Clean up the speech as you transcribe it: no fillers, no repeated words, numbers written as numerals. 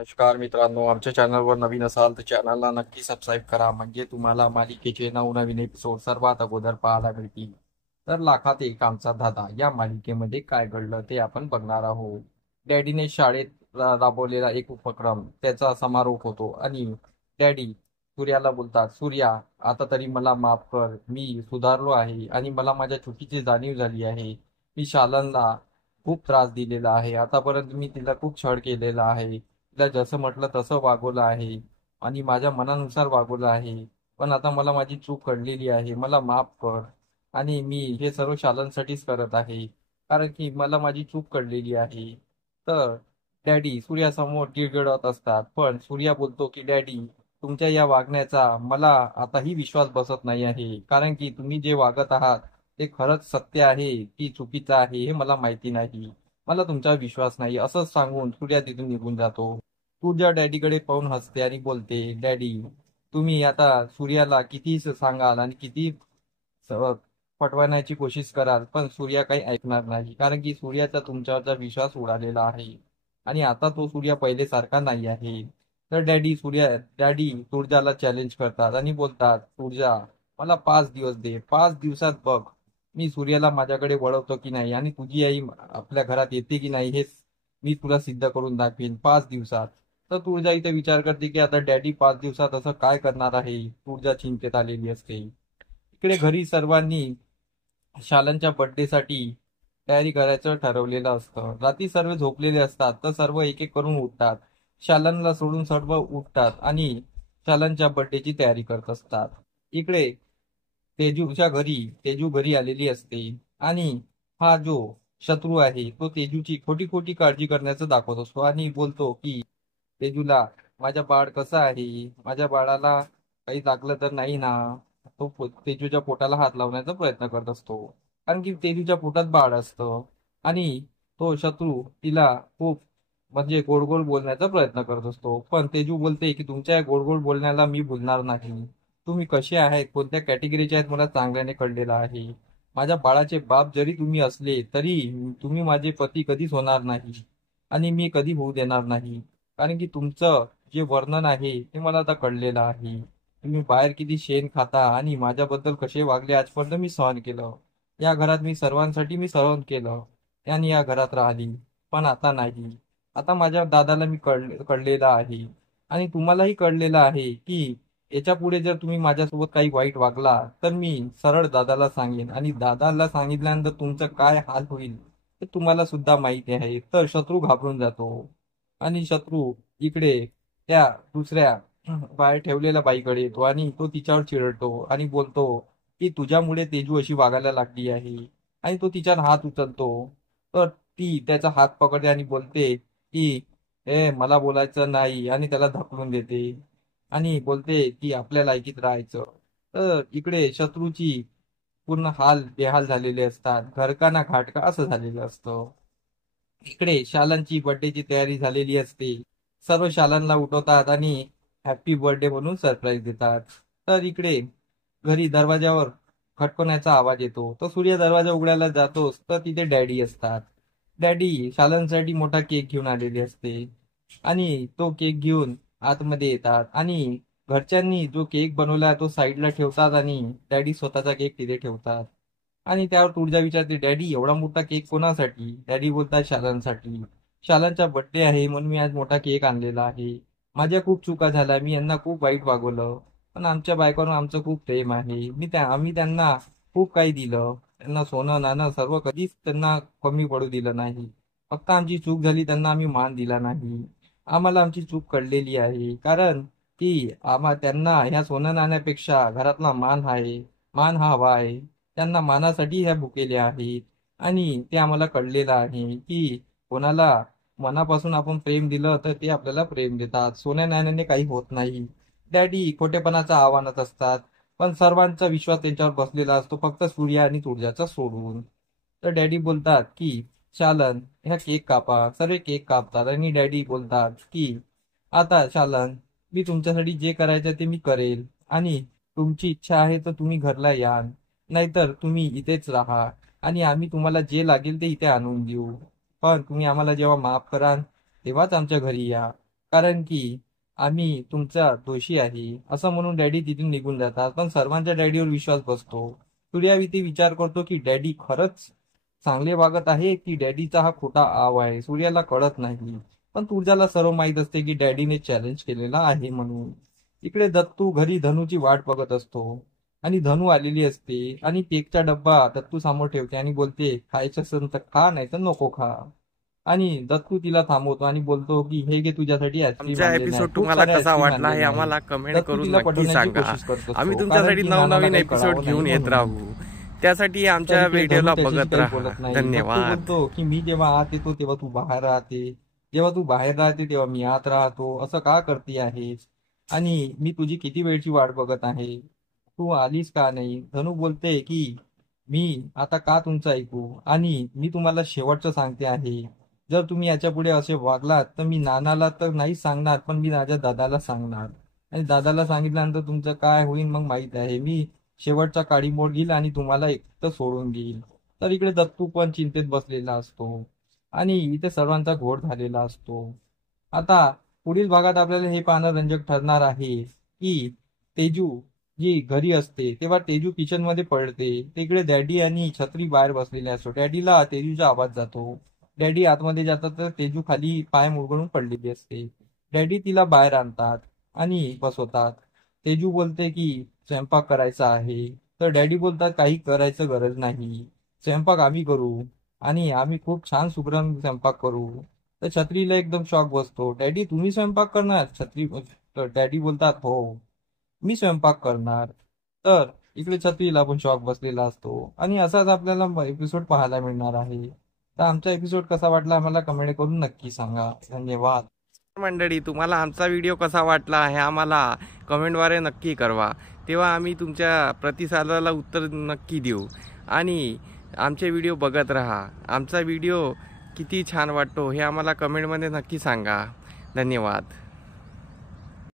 नमस्कार मित्रांनो, आमच्या चॅनलवर नवीन असाल तर चॅनलला नक्की सबस्क्राईब करा, म्हणजे तुम्हाला मालिकेचे नवनवीन एपिसोड सर्वात अगोदर पाहायला मिळतील. तर लाखात एक आमचा दादा या मालिकेमध्ये काय घडलं ते आपण बघणार आहोत. डॅडीने शाळेत राबवलेला एक उपक्रम त्याचा समारोप होतो आणि डॅडी सूर्याला बोलतात, सूर्या, आता तरी मला माफ कर, मी सुधारलो आहे आणि मला माझ्या चुकीची जाणीव झाली आहे. मी शालनला खूप त्रास दिलेला आहे, आतापर्यंत मी तिला खूप छळ केलेला आहे, तिला जसं म्हटलं तसं वागवलं आहे आणि माझ्या मनानुसार वागवलं आहे. पण आता मला माझी चूक कळलेली आहे, मला माफ कर. आणि मी हे सर्व शालनसाठीच करत आहे, कारण की मला माझी चूक कळलेली आहे. तर डॅडी सूर्यासमोर गिळगिळत असतात, पण सूर्या बोलतो की डॅडी, तुमच्या या वागण्याचा मला आताही विश्वास बसत नाही आहे, कारण की तुम्ही जे वागत आहात ते खरंच सत्य आहे की चुकीचं आहे हे मला माहिती नाही. मला तुमचा विश्वास नाही, असं सांगून सूर्या तिथून निघून जातो. तुझ्या डॅडीकडे पाहून हसते आणि बोलते, डॅडी, तुम्ही आता सूर्याला किती सांगाल आणि किती स- पटवण्याची कोशिश कराल, पण सूर्या काही ऐकणार नाही, कारण की सूर्याचा तुमच्यावरचा विश्वास उडालेला आहे आणि आता तो सूर्या पहिले सारखा नाही आहे. तर डॅडी तुळजाला चॅलेंज करतात आणि बोलतात, तुळजा, मला 5 दिवस दे, 5 दिवसात बघ मी सूर्याला माझ्याकडे वळवतो की नाही आणि तुझी आई आपल्या घरात येते की नाही, हे मी तुला सिद्ध करून दाखवेन 5 दिवसात. तर तुळजा इथे विचार करते की आता डॅडी 5 दिवसात असं काय करणार आहे. तुळजा चिंतेत आलेली असते. इकडे घरी सर्वांनी शालनच्या बर्थडे साठी तयारी करायचं ठरवलेलं असतं. रात्री सर्व झोपलेले असतात, तर सर्व एक एक करून उठतात. शालनला सोडून सर्व उठतात आणि शालनच्या बर्थडेची तयारी करत असतात. इकडे तेजू घरी आलेली असते आणि हा जो शत्रू आहे तो तेजूची खोटी खोटी काळजी करण्याचं दाखवत असतो आणि बोलतो की तेजूला, माझ्या बाळ कसं आहे, माझ्या बाळाला काही लागलं तर नाही ना. तो तेजूच्या पोटाला हात लावण्याचा प्रयत्न करत असतो, कारण की तेजूच्या पोटात बाळ असतं. आणि तो शत्रू तिला खूप म्हणजे गोड गोड बोलण्याचा प्रयत्न करत असतो, पण तेजू बोलते की तुमच्या या गोड गोड बोलण्याला मी भुलणार नाही. तुम्ही कसे आहेत, कोणत्या कॅटेगरीचे आहेत मला चांगल्याने कळलेलं आहे. माझ्या बाळाचे बाप जरी तुम्ही असले तरी तुम्ही माझे पती कधीच होणार नाही आणि मी कधी होऊ देणार नाही, कारण की तुमचं जे वर्णन आहे ते मला आता कळलेलं आहे. तुम्ही बाहेर किती शेण खाता आणि माझ्याबद्दल कसे वागले आजपर्यंत मी सहन केलं. या घरात मी सहन केलं आणि या घरात राहिली, पण आता नाही. आता माझ्या दादाला कळलेलं आहे आणि तुम्हालाही कळलेलं आहे की याच्या पुढे जर तुम्ही माझ्यासोबत काही वाईट वागला तर मी सरळ दादाला सांगेन आणि दादाला सांगितल्यानंतर तुमचं काय हाल होईल ते तुम्हाला सुद्धा माहिती आहे. तर शत्रू घाबरून जातो आणि शत्रू इकडे त्या दुसऱ्या बाहेर ठेवलेल्या बाईकडे येतो आणि तो तिच्यावर चिरडतो आणि बोलतो की तुझ्यामुळे तेजू अशी वागायला लागली आहे. आणि तो तिच्यावर हात उचलतो. तर ती त्याचा हात पकडते आणि बोलते की ए, मला बोलायचं नाही, आणि त्याला ढकलून देते आणि बोलते की आपल्या लायकीत राहायचं. तर इकडे शत्रूची पूर्ण बेहाल झालेले असतात, घरकाना घाटका असं झालेलं असतं. इकडे शालनची बर्थडेची तयारी झालेली असते. सर्व शालनला उठवतात आणि हॅपी बर्थडे म्हणून सरप्राईज देतात. तर इकडे घरी दरवाजावर खटकण्याचा आवाज येतो. तो सूर्य दरवाजा उघडायला जातोच, तर तिथे डॅडी असतात. डॅडी शालनसाठी मोठा केक घेऊन आलेले असते आणि तो केक घेऊन आतमध्ये येतात आणि घरच्यांनी जो केक बनवला तो साईडला ठेवतात आणि डॅडी स्वतःचा केक तिथे ठेवतात. आणि त्यावर तुळजा विचारते, डॅडी, एवढा मोठा केक कोणासाठी. डॅडी बोलतात, शालनसाठी. शालनचा बर्थडे आहे म्हणून मी आज मोठा केक आणलेला आहे. माझ्या खूप चुका झाल्या, मी यांना खूप वाईट वागवलं, पण आमच्या बायकोवर आमचं खूप प्रेम आहे. आम्ही त्यांना खूप काही दिलं, त्यांना सोनं नाणं सर्व, कधीच त्यांना कमी पडू दिलं नाही. फक्त आमची चूक झाली, त्यांना आम्ही मान दिला नाही. आम्हाला आमची चूक कळलेली आहे, कारण की त्यांना ह्या सोनं नाण्यापेक्षा घरातला मान आहे, मान हा हवा आहे. त्यांना मानासाठी ह्या भुकेल्या आहेत आणि ते आम्हाला कळलेलं आहे की कोणाला मनापासून आपण प्रेम दिलं तर ते आपल्याला प्रेम देतात, सोन्या नाण्याने काही होत नाही. डॅडी खोटेपणाचं आव्हानात असतात, पण सर्वांचा विश्वास त्यांच्यावर बसलेला असतो, फक्त सूर्य आणि तुळजाचा सोडून. तर डॅडी बोलतात की शालन, ह्या केक कापा. सर्व केक कापतात आणि डॅडी बोलतात की आता शालन, मी तुमच्यासाठी जे करायचं ते मी करेल आणि तुमची इच्छा आहे तर तुम्ही घरला या, नाहीतर तुम्ही इथेच राहा आणि आम्ही तुम्हाला जे लागेल ते इथे आणून देऊ. पण तुम्ही आम्हाला जेव्हा माफ कराल तेव्हाच आमच्या घरी या, कारण की आम्ही तुमचा दोषी आहे असं म्हणून डॅडी तिथून निघून जातात. पण सर्वांच्या डॅडीवर विश्वास बसतो. सूर्याविती विचार करतो की डॅडी खरंच चांगले वागत आहे की डॅडीचा हा खोटा आव आहे. सूर्याला कळत नाही. पण तुळजाला सर्व माहीत असते की डॅडीने चॅलेंज केलेला आहे म्हणून. इकडे दत्तू घरी धनूची वाट बघत असतो आणि धनू आलेली असते आणि केकचा डब्बा दत्तू समोर ठेवते आणि बोलते खायचं असेल तर खा नाही तर नको खा. आणि दत्तू तिला थांबवतो आणि बोलतो की हे घे तुझ्यासाठी आईस्क्रीम आमचा आणलेलं आहे. एपिसोड खूप तुम्हाला सारे कसा आईस्क्रीम वाटला हे आणलेलं आहे. आम्हाला कमेंट दत्तू करून तिला नक्की पटवण्याची सांगा. कोशिश करत आम्ही असतो कारण तुमच्यासाठी की नानाला नवनवीन काही एपिसोड कळावं नाही घेऊन येत म्हणून. राहू. त्यासाठी तर आमच्या इकडे धनू व्हिडिओला त्याच्याशी बघत काही राहा. बोलत नाही. दत्तू धन्यवाद. बोलतो की मी जेव्हा आत येतो तेव्हा तू बाहेर राहते, जेव्हा तू बाहेर राहते तेव्हा मी आत राहतो. असं का करते आहेस? आणि मी तुझी किती वेळची वाट बघत आहे, तू आलीस का नाही? धनू बोलते की मी आता का तुमचं ऐकू? आणि मी तुम्हाला शेवटचं सांगते आहे, जर तुम्ही याच्या पुढे असे वागलात तर मी नानाला तर नाही सांगणार, पण मी माझ्या दादाला सांगणार. आणि दादाला सांगितल्यानंतर तुमचं काय होईल मग माहित आहे. मी शेवटचा काडीमोड घेईल आणि तुम्हाला एकटं सोडून घेईल. तर इकडे दत्तू पण चिंतेत बसलेला असतो आणि इथे सर्वांचा घोळ झालेला असतो. आता पुढील भागात आपल्याला हे पाहणं रंजक ठरणार आहे की तेजू जी घरी असते तेव्हा तेजू किचन मध्ये पडते. तिकडे डॅडी आणि छत्री बाहेर बसलेले असतो. डॅडीला तेजूचा आवाज जातो. डॅडी आतमध्ये जातात तर तेजू खाली पाय मुरगळून पडलेली असते. डॅडी तिला बाहेर आणतात आणि बसवतात. तेजू बोलते की स्वयंपाक करायचा आहे. तर डॅडी बोलतात काही करायचं गरज नाही, स्वयंपाक आम्ही करू आणि आम्ही खूप छान सुगरण स्वयंपाक करू. तर छत्रीला एकदम शॉक बसतो. डॅडी तुम्ही स्वयंपाक करणार? तर डॅडी बोलतात हो मी स्वयंपाक करणार. तर इकडे छत्रीला पण शॉक बसलेला असतो आणि असाच आपल्याला एपिसोड पाहायला मिळणार आहे. तर आमचा एपिसोड कसा वाटला आम्हाला कमेंट करून नक्की सांगा. धन्यवाद. मंडळी, तुम्हाला आमचा व्हिडिओ कसा वाटला हे आम्हाला कमेंटद्वारे नक्की कळवा. तेव्हा आम्ही तुमच्या प्रतिसादाला उत्तर नक्की देऊ. आणि आमचे व्हिडिओ बघत राहा. आमचा व्हिडिओ किती छान वाटतो हे आम्हाला कमेंटमध्ये नक्की सांगा. धन्यवाद.